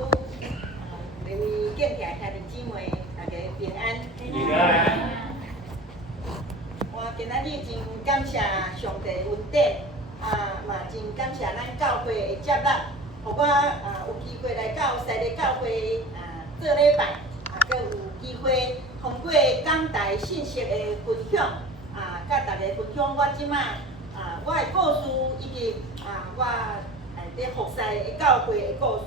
各位敬爱兄弟姊妹，大家平安。平安。我今仔日真感谢上帝恩典，嘛真感谢咱教会的接纳，互我有机会来到西丽教会做礼拜，阁有机会通过讲台信息的分享，甲大家分享我即摆我的故事，以及我伫服侍的教会的故事，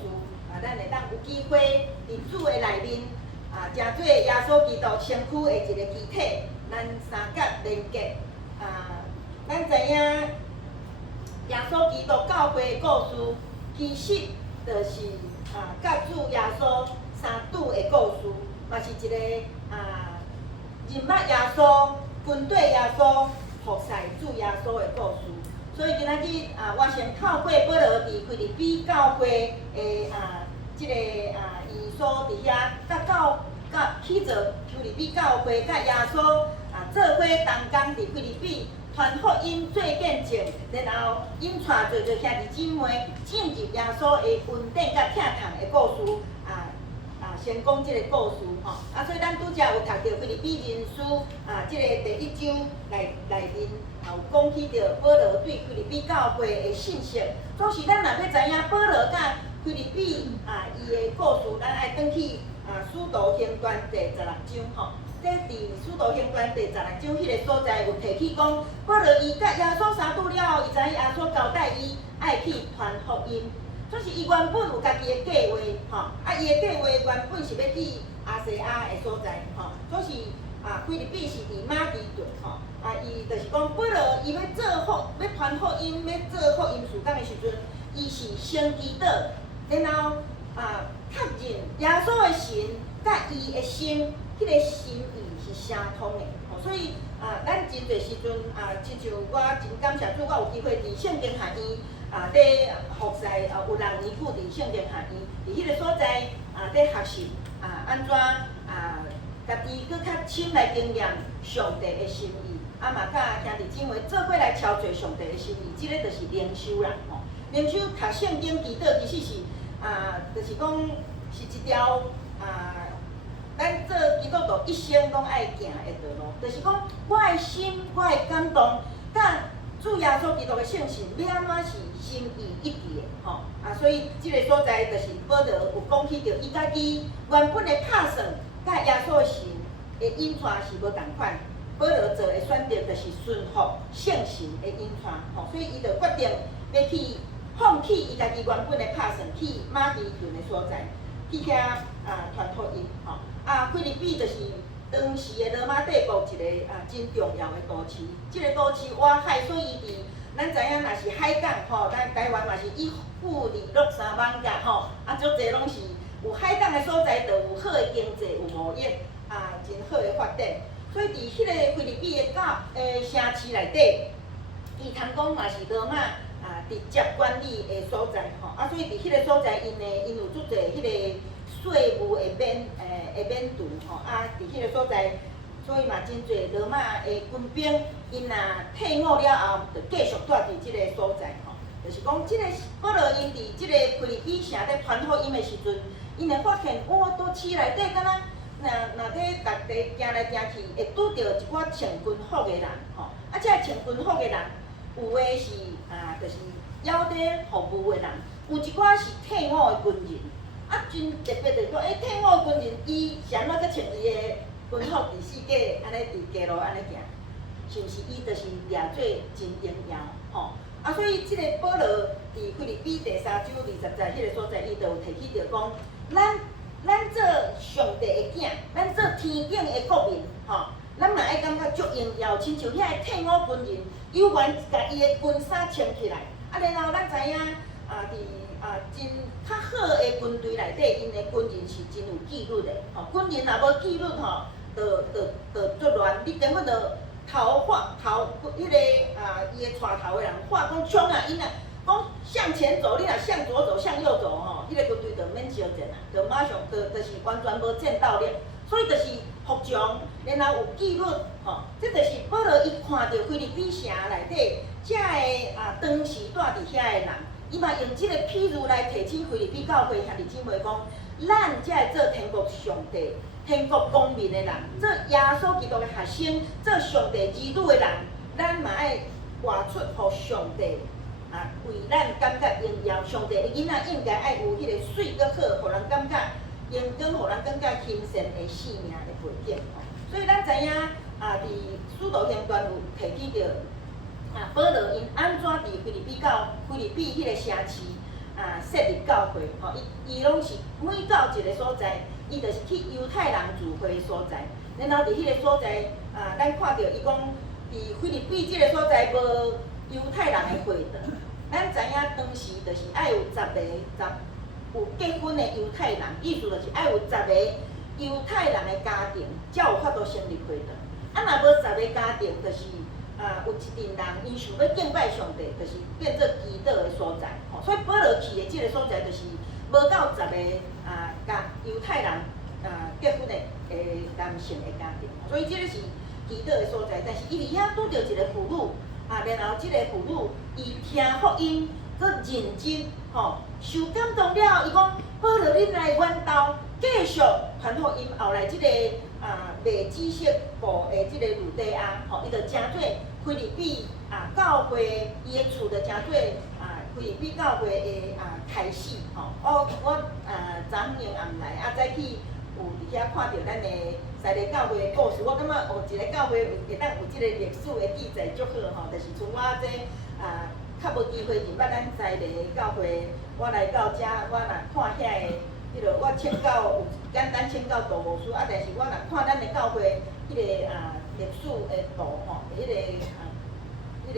咱会当有机会伫主的内面，成做耶稣基督身躯的一个肢体，咱三角连结。咱知影耶稣基督教会的故事，其实就是甲主耶稣相拄的故事，嘛是一个人物耶稣、军队耶稣、服侍主耶稣的故事。所以今仔日我先透过保罗伫菲律宾教会的即个伊所伫遐甲去做菲律宾教会甲耶稣做伙同工伫菲律宾传福音做见证，然后引带侪侪兄弟姊妹进入耶稣的恩典甲疼痛的故事先讲即个故事吼，所以咱拄则有读到菲律宾人书即个第1章内面有讲起着保罗对菲律宾教会的信息。总是咱若要知影保罗甲菲律宾伊的故事，咱爱转去使徒行传第16章吼。这伫使徒行传第16章迄个所在有提起讲，保罗伊甲耶稣相拄了后，伊知影耶稣交代伊爱去传福音。所以伊原本有家己的计划，伊的计划原本是要去亚细亚的所在，所以菲律宾是伫马其顿，伊就是讲保罗伊要传福音，要做福音事工的时阵，伊是先祈祷，然后确认耶稣的神甲伊的心，迄个心意是相通的，所以咱真侪时阵亲像我真感谢主，我有机会伫圣经学院。咧服侍有6年久伫圣经学院，伫迄个所在咧学习安怎家己搁较深来经验上帝的心意，嘛甲兄弟姊妹做伙来超做上帝的心意，即个就是灵修啦吼。灵修读圣经祈祷其实是就是讲是一条咱做基督徒一生拢爱行的道路，就是讲我的心，我的感动，甲主耶稣基督的圣性，要安怎是心意一致的吼所以即个所在就是保罗有讲起着伊家己原本的拍算，甲耶稣的神的引带是无同款。保罗做的选择就是顺服圣神的引带所以伊就决定要去放弃伊家己原本的拍算，去马其顿的所在，去遐传福音菲律宾就是当时的罗马帝国一个真重要的都市，即个都市挖海，所以伫咱知影，若是海港咱台湾嘛是一富二乐三艋甲足侪拢是有海港的所在，就有好的经济，有贸易真好的发展。所以伫迄个菲律宾的城市内底，伊通讲嘛是罗马直接管理的所在所以伫迄个所在因有足侪迄个税务的免除伫迄个所在，所以嘛真侪罗马的军兵，因退伍了后，就继续住伫即个所在就是讲，即个保罗因伫即个菲律宾城咧传福音的时阵，因会发现，都市内底敢若咧逐地行来行去，会拄着一寡穿军服的人即个穿军服的人，有的是就是腰带服务的人，有一寡是退伍的军人。真特别就是讲，退伍的军人，伊是安怎去穿伊的军服伫世界安尼伫街路安尼行，是毋是伊就是掠做真荣耀所以即个保罗伫菲律宾第3章20节迄个所在，伊就有提起着讲，咱做上帝的囝，咱做天顶的国民咱嘛爱感觉足荣耀，亲像遐个退伍军人，有缘甲伊的军衫穿起来，然后咱知影真较好的军队内底，因的军人是真有纪律的军人若无纪律就作乱，你根本就头迄个伊的带头的人话讲冲因讲向前走，你若向左走、向右走迄个军队就免相战就马上就是完全无战斗力，所以就是服从，然后有纪律这就是保罗伊看到菲律宾城内底遮个当时住伫遐的人。伊嘛用即个譬如来提醒菲律宾教会兄弟姊妹讲，咱才会做天国上帝、天国公民的人，做耶稣基督的学生，做上帝儿女的人，咱嘛爱活出互上帝为咱感觉荣耀上帝的囡仔，应该爱有迄个水搁好，互人感觉阳光，互人感觉轻善的生命的背景。所以咱知影伫使徒行传有提起着保罗因安怎伫菲律宾迄个城市设立教会，伊拢是每到一个所在，伊就是去犹太人聚会的所在，然后伫迄个所在咱看到伊讲伫菲律宾即个所在无犹太人的会堂，咱知影当时就是爱有有结婚的犹太人，意思就是爱有10个犹太人的家庭，才有法度成立会堂。若无10个家庭，就是有一群人因想要敬拜上帝，就是变做祈祷的所在。所以保罗去的即个所在，就是无到10个犹太人结婚的男性的家庭。所以即个是祈祷的所在，但是伊伫遐拄着一个妇女然后即个妇女伊听福音，佮认真受感动了后，伊讲保罗，恁来阮兜继续传福音。后来即个卖知识部的即个鲁底亚，伊就诚做菲律宾教会，伊的厝就诚做菲律宾教会的开始。我昨昏暗来再去有伫遐看到咱的西利教会的故事，我感觉一个教会会当有即个历史的记载足好就是像我这较无机会入捌咱西利教会，我来到遮，我若看遐个。我请教有简单请教道务书但是我若看咱的教会迄个历史的图迄个物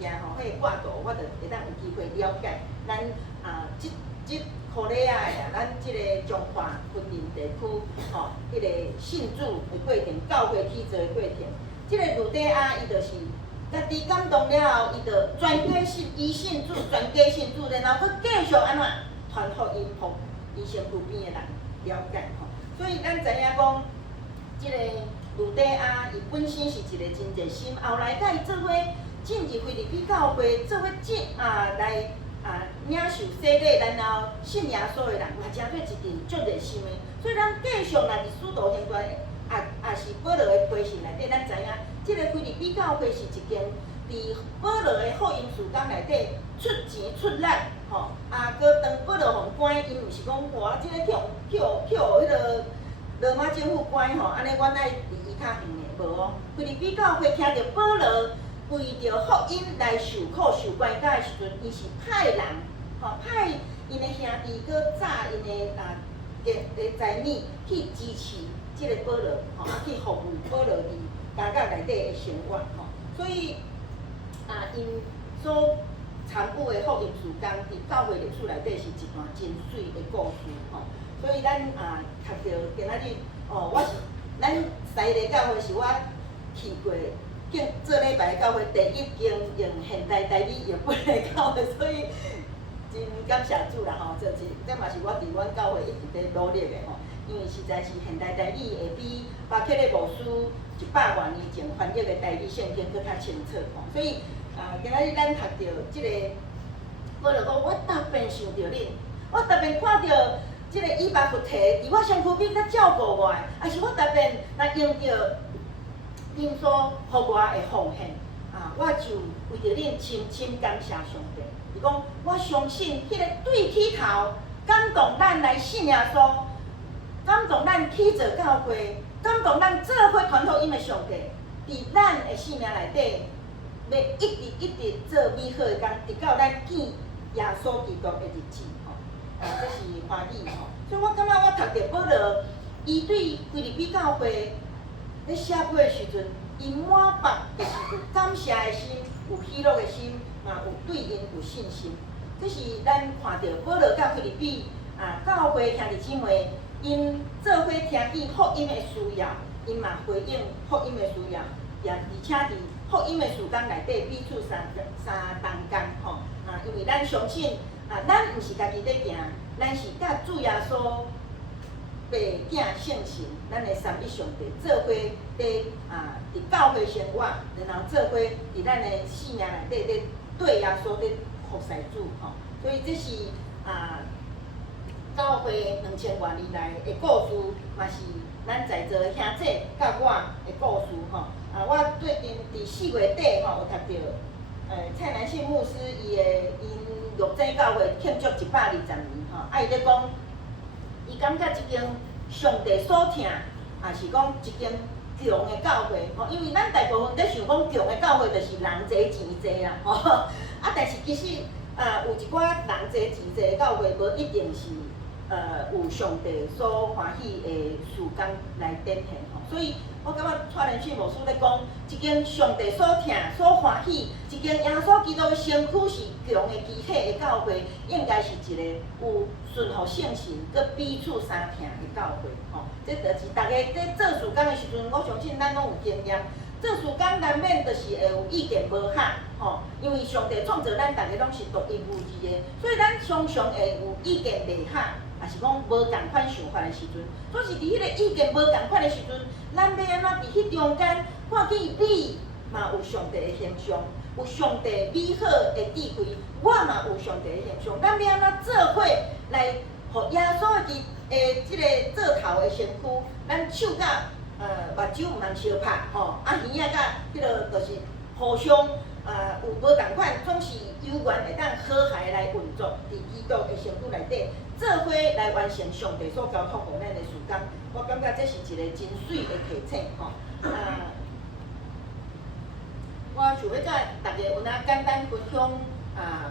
件迄个挂图，我就会当有机会了解咱即科里亚咱即个中华昆林地区迄个信主的过程，教会起造的过程。即个鲁底亚伊就是家己感动了后，伊就全家信主，全家信主，然后佮继续安怎传福音互伊身躯边的人了解所以咱知影讲，即个鲁底亚伊本身是一个真热心，后来甲伊做伙进入菲律宾教会，做伙来领受洗礼，然后信耶稣的人，嘛诚做一群足热心的。所以咱继续若伫使徒行传也是保罗的批信内底，咱知影即个菲律宾教会是一间伫保罗的福音事工内底出钱出力。佮当保罗互关，因毋是讲我即个票迄个罗马政府关安尼阮爱离伊较远的，无菲律宾教会听着保罗为着福音来受苦受关押的时阵，伊是派人派因的兄弟佮早因的财米去支持即个保罗去服务保罗伫家教内底的生活所以因所参与的福音事工，伫教会历史内底是一段真水的故事所以咱读到今仔日咱西利教会是我去过做礼拜的教会第一间用现代台语译本的教会，所以真感谢主啦这嘛是我伫阮教会一直在努力的因为实在是现代台语会比巴克利牧师100多年前翻译的台语圣经搁较清楚所以。今仔日咱读到即个，保罗讲，我特别想到恁，我特别看到即个以巴弗提伫我身躯边甲照顾我，也是我特别来用着恁所予我的奉献我就为着恁深感谢上帝。伊讲，我相信迄个对起头感动咱来信耶稣，感动咱起造教会，感动咱做伙传福音的上帝，伫咱的生命内底。要一直做美好的工，直到咱见耶稣基督的日子这是欢喜所以我感觉我读到保罗，伊对菲律宾教会咧写批的时阵，伊满腹就是有感谢的心，有喜乐的心，嘛有对因有信心。这是咱看到保罗甲菲律宾教会兄弟姊妹，因做伙听见福音的需要，因嘛回应福音的需要，而且伫福音的事工内底彼此相同工因为咱相信咱毋是家己在行，咱是甲主耶稣爸囝圣神，咱的三一上帝做伙伫伫教会生活，然后做伙伫咱的生命内底对耶稣伫服侍主吼，所以这是教会2000多年来的故事，嘛是咱在座兄姐甲我的故事吼。我最近伫4月底吼有读到，蔡南信牧师因玉井教会庆祝120年吼，伊咧讲，伊感觉即间上帝所疼，也是讲一间强的教会吼，因为咱大部分咧想讲强的教会就是人侪钱侪啦吼，但是其实有一寡人侪钱侪的教会，无一定是有上帝所欢喜的事工来展现吼，所以我感觉蔡连续牧师咧讲，一间上帝所疼、所欢喜，一间耶稣基督的身躯是强的机体的教会，应该是一个有顺服圣神、佮彼此相疼的教会吼。这就是大家在做事工的时阵，我相信咱拢有经验。做事工难免就是会有意见无合吼，因为上帝创造咱大家拢是独一无二的，所以咱常常会有意见袂合。也是讲无共款想法的时阵，总是伫迄个意见无共款的时阵，咱要安怎伫迄中间看见你嘛有上帝的形象，有上帝美好的智慧，我嘛有上帝的形象，咱要安怎做伙来，互耶稣的即个做头的身躯，咱手甲目睭毋通相拍吼，耳仔甲迄落就是互相有无共款，总是有缘会当和谐来运作伫基督的身躯内底。做伙来完成上帝所交托互咱的事工，我感觉这是一个真水的提醒吼。我想要甲大家有哪简单分享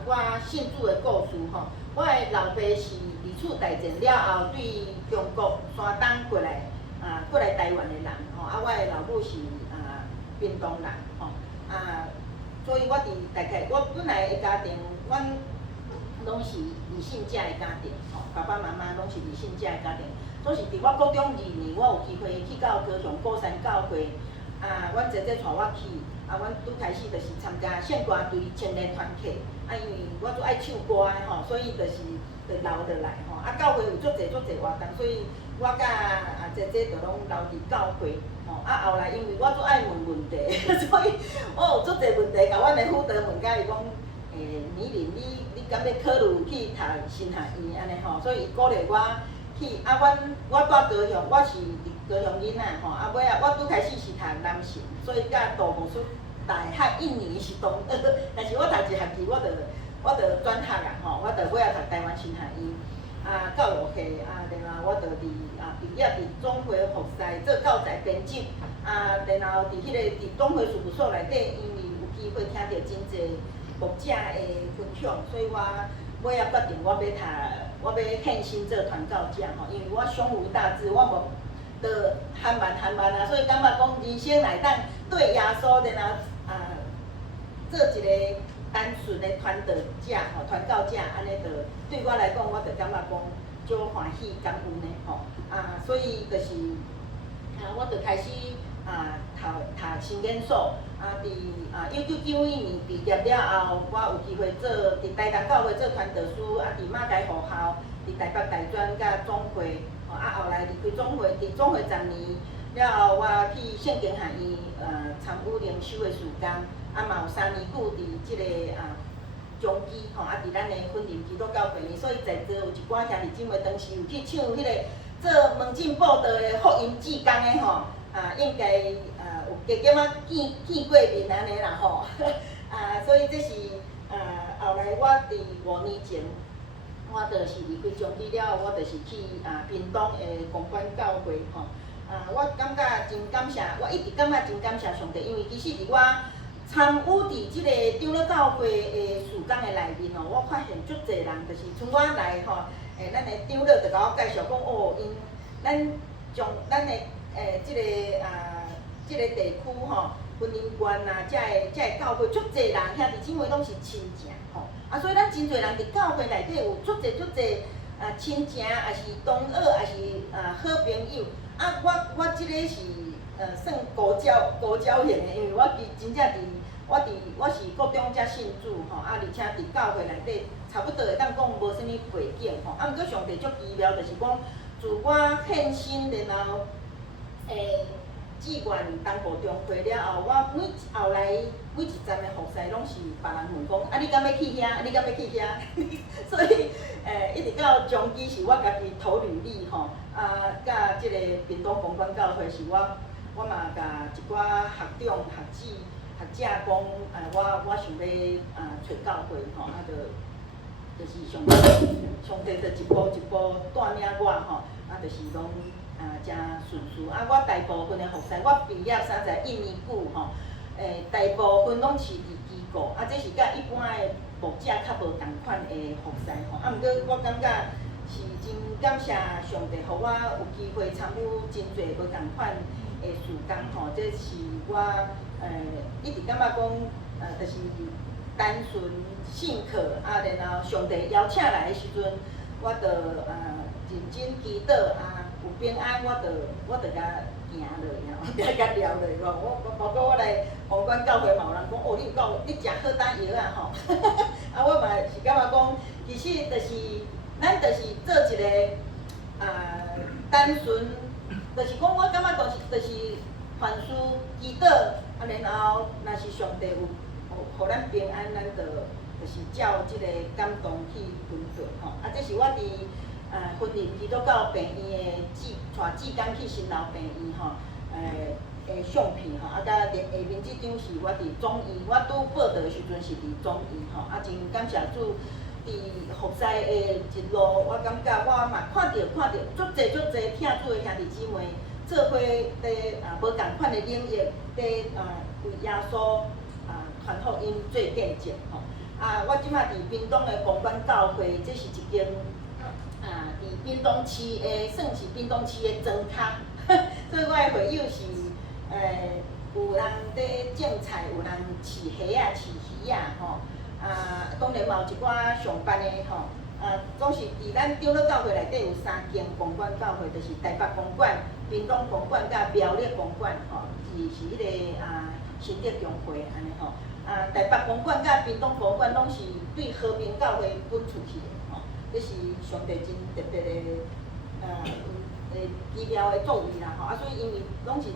我信主的故事吼。我的老爸是二次大战了后对中国山东过来台湾的人吼，我的老母是屏东人吼，所以我大概我本来的家庭，阮拢是异性者的家庭吼，爸爸妈妈拢是异性者的家庭。总是伫我高中2年，我有机会去到高雄鼓山教会，阮姐姐带我去，阮拄开始就是参加献歌队青年团体，因为我最爱唱歌的吼，所以就是留落来吼。教会有足侪活动，所以我甲姐姐就拢留伫教会吼。后来因为我最爱问问题，所以我有足侪问题，甲阮的辅导问甲伊讲。年龄，你敢要考虑去读神学院安尼吼？所以伊鼓励我去。我住高雄，我是高雄囡仔吼。尾我拄开始是读南神，所以甲杜牧师大学1年是同学，但是我读一学期，我就转学啦吼。我就尾仔读台湾神学院教育系然后我就毕业伫总会服侍做教材编辑然后伫迄个伫总会事务所内底，因为有机会听到真侪。牧者的分享，所以我也决定我要献身做传教者吼，因为我胸无大志，我无就含慢所以感觉讲人生内当对耶稣然后做一个单纯的传道者吼，传教者安尼就对我来讲，我就感觉讲足欢喜感恩的吼所以就是我就开始。读新研所伫1991年毕业了后，我有机会做伫台东教会做传道师，伫马街学校，伫台北大专甲总会，后来离开总会，伫总会10年了后，我去圣经学院参与灵修的事工，嘛有3年久伫即个中基伫咱的婚姻基督教会，所以在座有一寡兄弟姊妹当时有去唱迄个做门禁报道的福音志工的吼。应该有加减见过面安尼啦吼，所以这是后来我伫5年前，我就是离开中基了，我就是去屏东的公馆教会吼，我感觉真感谢，我一直感觉真感谢上帝，因为其实伫我参与伫即个长老教会的事工的内面吼，我发现足侪人就是从我来吼，咱的长老就甲我介绍讲因咱从咱的。即个地区吼，婚姻观遮个教会足侪人兄弟姊妹拢是亲情吼，所以咱真侪人伫教会内底有足侪亲情，也是同学，也是好朋友。我即个是算高招型的，因为我真正我是国中才信主吼，而且伫教会内底差不多会当讲无啥物背景吼，毋过上帝足奇妙，就是讲自我献身然后志愿东部中会了后，我后来每一站的服侍拢是别人问讲，你敢要去遐？你敢要去遐？所以一直到中期是我家己投履历吼，甲即个屏东公关教会是我嘛甲一寡学长、学姊、学者讲，我想要找教会吼，就是上帝就一步一步带领我吼，就是拢真顺遂。我大部分的服侍，我毕业三十1年久吼，大部分拢是伫机构，这是甲一般的牧者较无同款的服侍吼。毋过我感觉是真感谢上帝，互我有机会参与真侪无同款的事工吼。这是我一直感觉讲就是单纯信靠然后上帝邀请来的时阵，我着认真祈祷有平安，我着甲行落去甲了落去包括我来宏观教会嘛，有人讲你有够你食好打药吼，我嘛是感觉讲，其实就是咱就是做一个单纯，就是讲我感觉就是凡事祈祷然后若是上帝有互咱平安，咱就是照即个感动去分配吼。这是我伫婚礼基督教病院的带志工去新楼病院吼，相片吼，甲下面即张是我伫中医，我拄报道的时阵是伫中医吼，真感谢主。伫服侍的一路，我感觉我嘛看到足侪听主的兄弟姊妹做伙伫无共款的领域，伫为耶稣传福音做见证吼。我即摆伫屏东的公关教会，这是一间伫屏东市的，算是屏东市的庄脚，所以我的会友是有人伫种菜，有人饲虾饲鱼吼。当然嘛有一寡上班的吼，总是伫咱长老教会内底有3间公关教会，就是台北公馆、屏东公馆甲苗栗公馆吼，是迄个新德中会安尼吼。台北公馆甲屏东公馆拢是对和平教会分出去的吼，这是上帝真特别的奇妙的作为啦吼。所以因为拢是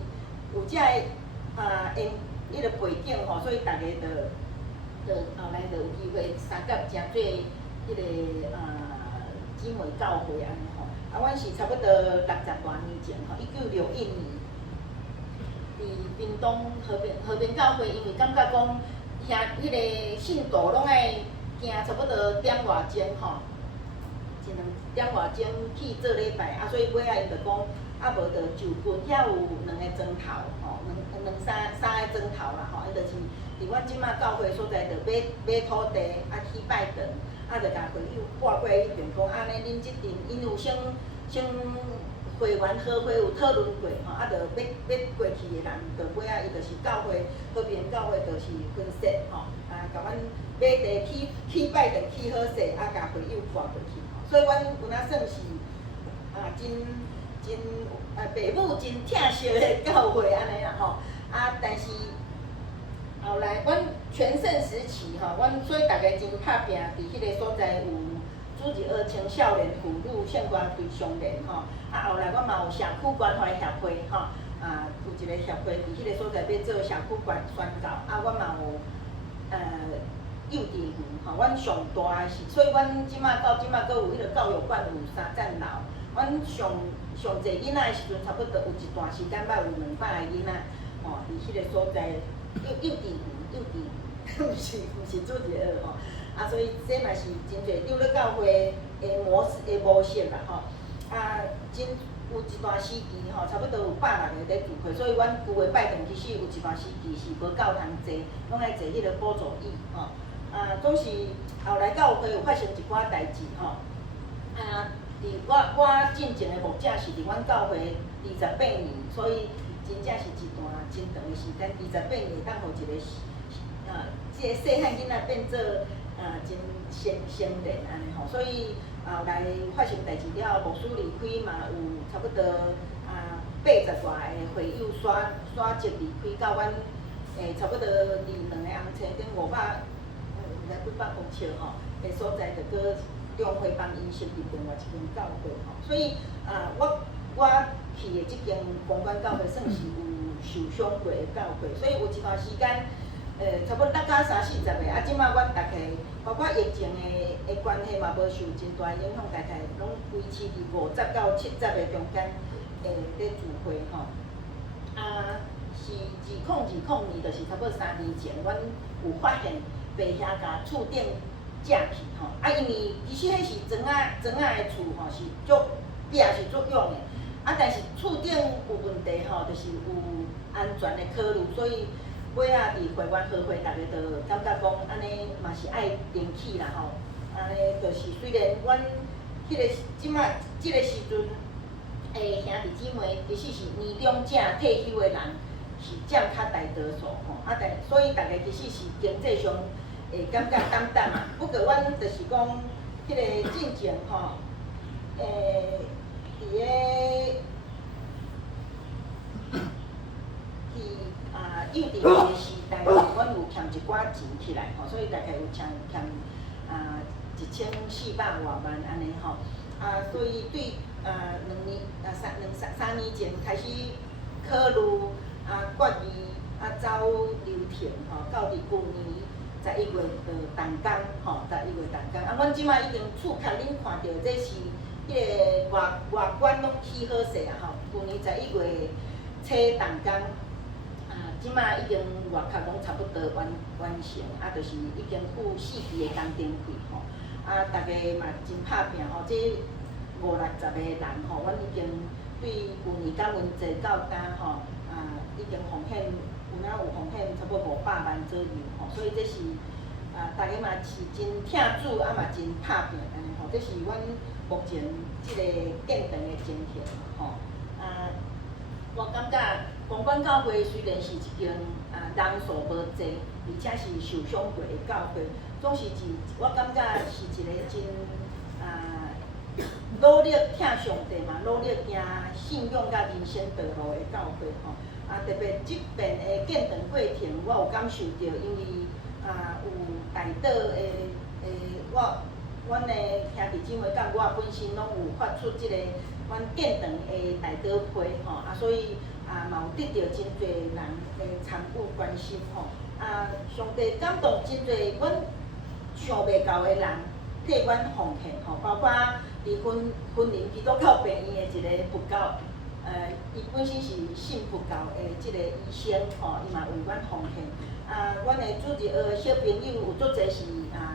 有遮个迄个背景吼，所以大家后来就有机会相结成做迄个姊妹教会安尼吼。阮是差不多60多年前吼，1961年，伫屏东和平教会，因为感觉讲迄个信徒拢爱行差不多点外钟吼，一2点外钟去做礼拜，所以尾仔因就讲无就就近遐有2个砖头吼，三个砖头啦吼，就是伫阮即马教会所在，就买土地起拜堂，就甲会友挂过迄边讲，安尼恁即阵因有先会员合会有讨论过吼，就要过去的人，就尾仔伊就是教会和平教会，就是分设吼，甲阮买地起拜堂起好势，甲会友挂过去吼，所以阮有哪算是真爸母真疼惜的教会安尼啦吼，但是后来阮全盛时期吼，所以大家真拍拼，伫迄个所在有主日学青少年妇女圣歌队相连吼，后来阮嘛有社区关怀协会吼，有一个协会伫迄个所在要做社区宣教，阮嘛有幼稚园吼，阮上大是，所以阮到即马阁有迄个教育馆有3层楼，阮上济囡仔的时阵，差不多有一段时间捌有200个囡仔吼，伫迄个所在幼稚园，毋是主日学吼。所以这嘛是真侪长老教会的模式啦吼。真有一段时期吼，差不多有100人在聚会，所以阮旧的拜堂其实有一段时期是无教堂坐，拢爱坐迄个补助椅吼。总是后来教会有发生一寡代志吼。我进前的牧者是伫阮教会28年，所以真正是一段真长的时间。28年会当互一个即个细汉囡仔变做真成人安尼吼，所以后来发生代志了后，牧师离开嘛，有差不多80多个会友选择离开，到阮差不多2个红车顶500，毋知几百公尺吼的所在，就搁中会帮因成立另外一间教会吼，所以我去的即间公关教会算是有受伤过的教会，所以有一段时间，差不多落到30-40个，啊，即摆阮大家包括疫情的关系嘛，无受真大影响，大概拢维持伫50到70个中间，咧聚会吼。啊，是2020年，就是差不多3年前，阮有发现白遐甲厝顶遮去吼，啊，因为其实迄是砖仔的厝吼，是足壁是足勇的，啊，但是厝顶有问题吼，就是有安全的考虑，所以尾仔伫会员好会，大家就感觉讲安尼嘛是爱电器啦吼，安尼就是虽然阮迄个即摆即个时阵，兄弟姊妹其实是年终正退休的人是占较大多数吼，啊，所以大家其实是经济上。会感觉担当啊，不过阮就是讲，迄个进前吼，伫个幼稚园的时代吼，阮有欠一寡钱起来吼，所以大概有欠1400多万安尼吼，所以对3年前开始考虑决议走流程吼，到伫旧年。11月动工吼，11月动工。啊，阮即摆已经厝壳恁看到，这是迄个外观拢起好势啊吼。去年11月初动工，即摆已经外壳拢差不多完成，啊，就是已经付4期的工程费吼。啊，大家嘛真拍拼吼，这50-60个人吼，阮已经对去年感恩节到今吼，已经奉献。有奉献差不多500万左右吼，所以这是大家嘛是真疼主，嘛真拍拼安尼吼，这是阮目前即个建堂的情形吼。我感觉公馆教会虽然是一间人数无济，而且是受伤过的教会，总是我感觉是一个真努力疼上帝嘛，努力行信仰甲人生道路的教会吼。特别即边的建堂过程，我有感受到，因为有大岛阮的兄弟姊妹甲我本身拢有发出即个阮建堂的大岛批吼，所以嘛有得到真侪人的参与关心吼。上帝感动真侪阮想袂到的人替阮奉献吼，包括离婚林基督教病院的一个佛教。伊本身是信佛教的即个医生吼，伊嘛为阮奉献。阮的主日学小朋友有足侪是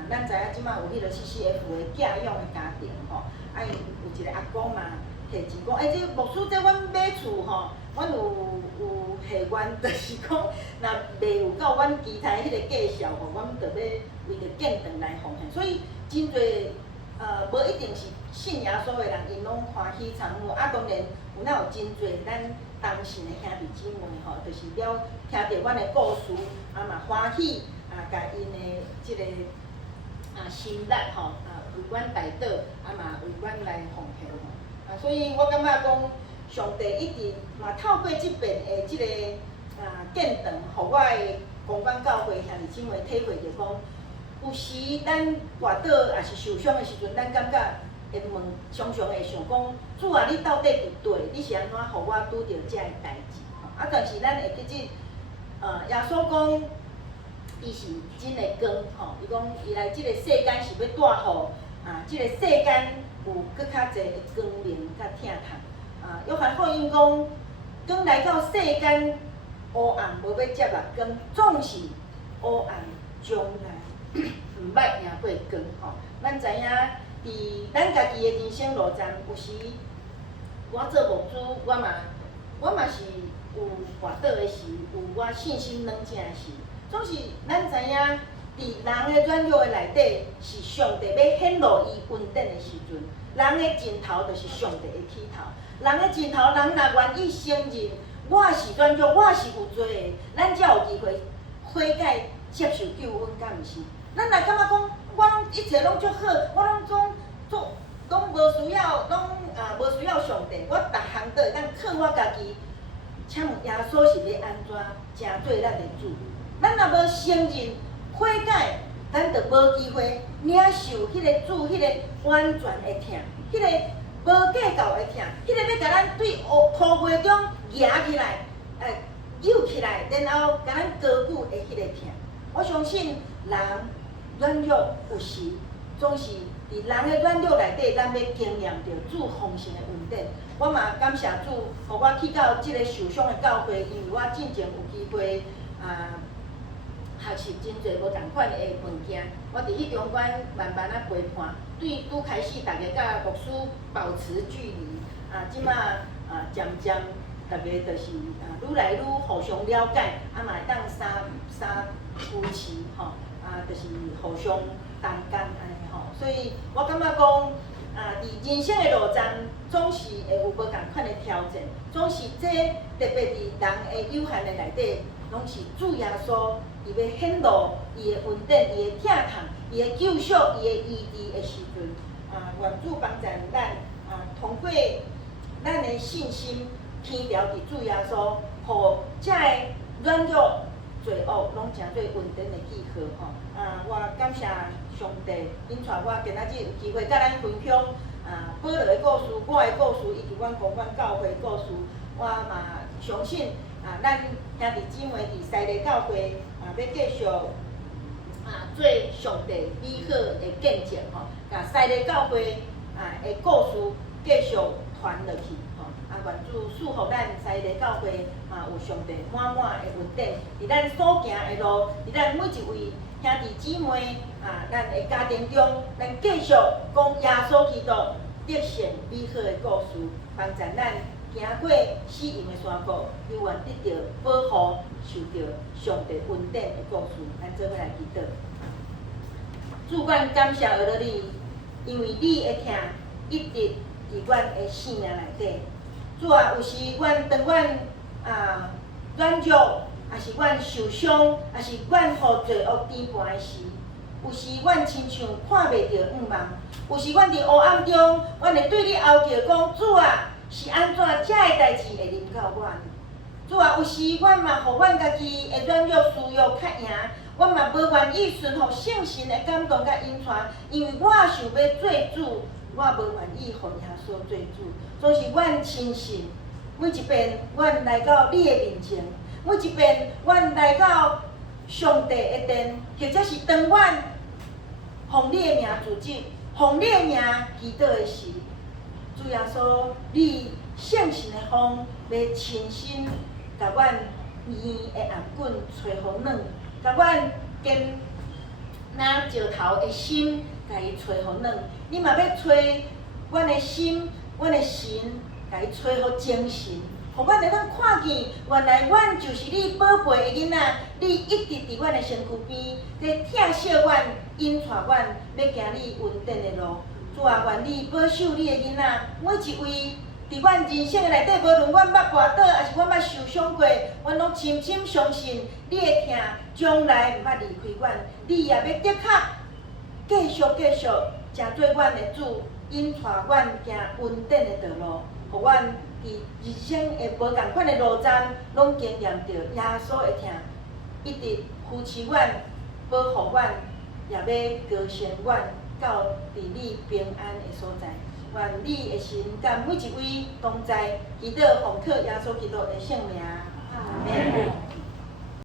咱知影即摆有迄个 CCF 的寄养的家庭吼，伊有一个阿公嘛提钱讲，这牧师这阮买厝吼，阮有下愿，就是讲若袂有到阮期待迄个绩效吼，阮着要为着建堂来奉献，所以真侪无一定是信耶稣的人，因拢欢喜参与。当然有哪有真侪咱同信的兄弟姊妹吼，就是了听到阮的故事，嘛欢喜甲因的即个心力吼，为阮带倒，嘛为阮来奉献吼。所以我感觉讲，上帝一直嘛透过即边的即个建堂，互我的公馆教会兄弟姊妹体会着讲。有时咱跌倒也是受伤的时阵，咱感觉会问，常常会想讲，主啊，你到底伫对？你是安怎互我拄着遮个代志？但是咱会记得，耶稣讲，伊是真的光吼，伊讲伊来即个世间是要带互即个世间有搁较侪的光明甲疼痛。约翰福音讲，光来到世间，黑暗无要接入光，总是黑暗将来。毋捌赢过光吼，咱知影，伫咱家己的人生路站，有时我做牧主，我嘛是有跌倒的时，有我信心软正的时。总是咱知影，伫人的软弱的内底，是上帝要显露伊恩典的时阵。人的尽头就是上帝的起头。人的尽头，人若愿意承认，我是软弱，我是有罪的，咱才有机会悔改接受救恩，敢毋是？咱若感觉讲，我拢一切拢足好，我拢无需要，无需要上帝，我逐项都会当靠我家己。请问耶稣是要安怎成做咱的主？咱若无承认悔改，咱就无机会领受迄个主迄个完全的疼，迄个无计较的疼，迄个要甲咱对土袂中举起来，扭起来，然后甲咱高骨的迄个疼。我相信人软弱有时总是伫人的软弱内底，咱要经验到主丰盛的恩典。我嘛感谢主，互我去到即个受伤的教会，因为我进前有机会学习真侪无同款的物件。我伫迄中间慢慢陪伴，对拄开始大家甲牧师保持距离，即马渐渐大家就是愈来愈互相了解，嘛会当三夫妻吼，就是互相同甘安尼吼。所以我感觉讲，伫人生的路站总是会有无同款的挑战，总是这特别伫人的有限的内底，拢是主耶稣。伊要显露伊的恩典、伊的疼痛、伊的救赎、伊的医治的时阵，愿主帮助咱，通过咱的信心，天条伫主耶稣，互遮个软弱、罪恶拢成做恩典的记号吼。我感谢上帝，因带我今仔日有机会甲咱分享保罗的故事、我的故事，以及阮公馆教会的故事。我嘛相信咱兄弟姊妹伫西丽教会。要继续做上帝美好的见证吼，甲西丽教会的故事继续传落去吼。愿主赐福咱西丽教会有上帝满满的恩典，伫咱所行的路，伫咱每一位兄弟姊妹咱的家庭中，咱继续讲耶稣基督得胜美好的故事，帮助咱。行过死荫的山谷，永远得到保护，受到上帝恩典的故事。咱做伙来祈祷。主，阮感谢阿罗你，因为你的疼一直伫阮的生命内底。主啊，有时阮当阮软弱，也是阮受伤，也是阮互罪恶颠簸的时，有时阮亲像看袂到望，有时阮伫黑暗中，阮会对你哀叫讲：主啊！是安怎遮个代志会临到我呢？主啊，有时阮嘛，互阮家己的软弱需要较赢，阮嘛无愿意顺服圣神的感动甲引传，因为我想要做主，我无愿意互耶稣做主。总是阮亲信，每一遍阮来到你的面前，每一遍阮来到上帝的殿，或者是当阮奉你的名自责，奉你的名祈祷的时。主耶稣，你圣神的风要亲身甲阮圆的暗棍吹风软，甲阮坚那石头的心，甲伊吹风软。你嘛要吹阮的心，阮的神，甲伊吹互精神，互阮会当看见，原来阮就是你宝贝的囡仔，你一直伫阮的身躯边，在疼惜阮，引带阮，要行你恩典的路。主啊，愿你保守你的囡仔，每一位伫阮人生的内底，无论阮捌跌倒，还是阮捌受伤过，阮拢深深相信你的疼将来毋捌离开阮，你也要的确继续成做阮的主，引带阮行恩典的道路，互阮伫人生的无同款的路站，拢经验到耶稣的疼，一直扶持阮、保护阮，也要高升阮。到伫你平安的所在，愿你的神甲每一位同在，祈祷奉靠耶稣基督的圣名，阿门。